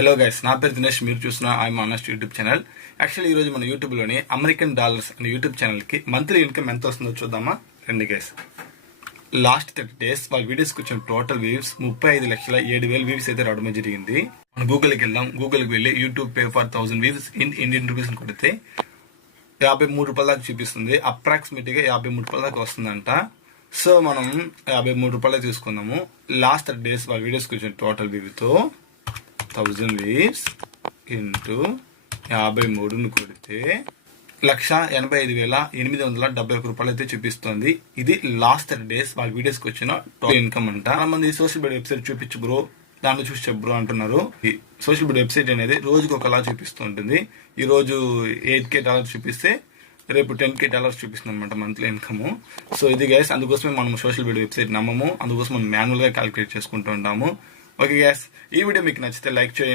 Hello guys, నా పేరు దినేష్. మీరు చూసిన I'm honest YouTube channel. Actually ఈరోజు మన యూట్యూబ్లోని అమెరికన్ డాలర్స్ అనే యూట్యూబ్ ఛానల్కి మంత్లీ ఇన్కమ్ ఎంత వస్తుందో చూద్దామా రండి గైస్. లాస్ట్ 30 days వాళ్ళ వీడియోస్కి వచ్చిన టోటల్ వ్యూస్ 35,07,000 వ్యూస్ అయితే రావడం జరిగింది. మనం గూగుల్కి వెళ్దాం. గూగుల్కి వెళ్ళి YouTube pay for 1000 views in Indian rupees అని కొడితే 53 రూపాయల దాకా చూపిస్తుంది. అప్రాక్సిమేట్గా 53 రూపాయల దాకా వస్తుందంట. సో మనం 53 రూపాయలు తీసుకుందాము. లాస్ట్ 30 days వాళ్ళ వీడియోస్కి వచ్చిన టోటల్ వ్యూతో 1000 వ్యూస్ ఇంటూ 53ను కొడితే 1,85,871 రూపాయలు అయితే చూపిస్తుంది. ఇది లాస్ట్ 30 days వాళ్ళ వీడియోస్కి వచ్చిన టోటల్ ఇన్కమ్ అంట. మంది సోషల్ మీడియా వెబ్సైట్ చూపించు బ్రో, దాంట్లో చూసి చెప్పు బ్రో అంటున్నారు. ఈ సోషల్ మీడియా వెబ్సైట్ అనేది రోజుకి ఒకలా చూపిస్తూ ఉంటుంది. ఈ రోజు $8,000 చూపిస్తే రేపు $10,000 చూపిస్తుంది అనమాట మంత్లీ ఇన్కమ్. సో ఇది గైస్, అందుకోసమే మనం సోషల్ మీడియా వెబ్సైట్ నమ్మము. అందుకోసం మనం మాన్యువల్ గా క్యాలిక్యులేట్ చేసుకుంటూ ఉంటాము. ఓకే గైస్, ఈ వీడియో మీకు నచ్చితే లైక్ చేయండి.